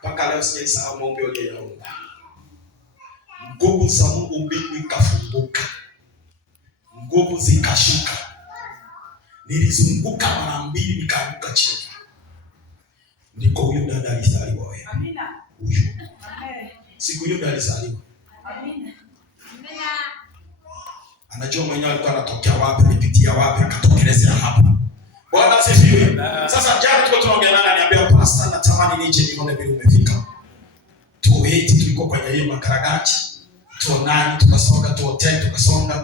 Mpaka leo sijaisahau maombi uliyoyaomba. Nguvu za Mungu, mbingu ikafunguka, nguvu zikashuka. Nilizunguka mara 2 nikaanguka chini. Ndiko huyo dada alizaliwa wewe. Amina. Huyo. Amen. Siku hiyo dada alizaliwa. Amina. Amina. Anajua mwenyewe alikuwa anatokea wapi, nipitia wapi, akatokelezea hapa. Bwana asifiwe. Sasa jana tulikuwa tunaongea naye, ananiambia pastor, natamani nije nione vile umefika. Tuweti tulikuwa kwenye hiyo makaragachi. Tuonani, tukasonga, tuotee, tukasonga,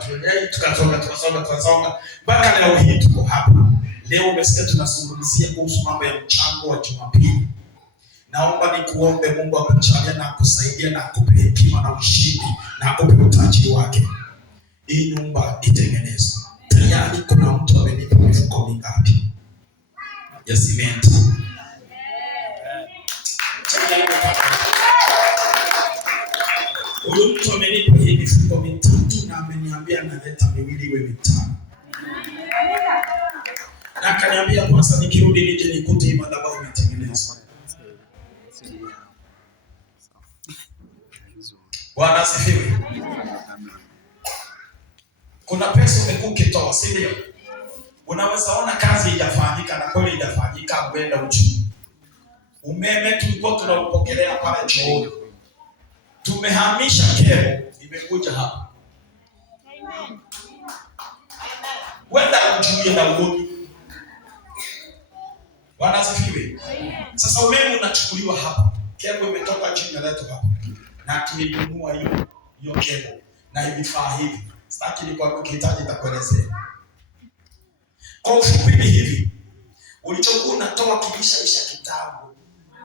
tukasonga. Mpaka leo hii tuko hapa. Leo umesikia tunazungumzia kuhusu mambo ya mchango wa Jumapili. Naomba nikuombe Mungu akujalie na akusaidia na akupe hekima na ushindi na akupe utaji wake. Hii nyumba itengenezwe. Tayari kuna mtu amenipa mifuko mingapi ya simenti. Huyo mtu amenipa hii mifuko 3 na ameniambia analeta 2 iwe 5. Na akaniambia pasa nikirudi nije nikute hii madhabahu imetengenezwa. Bwana asifiwe. Kuna pesa umekuwa ukitoa, si ndio? Unaweza ona kazi haijafanyika na kweli haijafanyika, uenda uchumi. Umeme tulikuwa tunaupokelea pale chooni. Tumehamisha kero, imekuja hapa. Amen. Wenda uchumi na uoni. Bwana asifiwe. Sasa umeme unachukuliwa hapa. Kero imetoka chini inaletwa hapa. Na tulinunua hiyo kero na vifaa hivi. Sitaki nikwambie, ukihitaji nitakuelezea. Kwa ufupi hivi, ulichokuwa unatoa kilishaisha kitambo.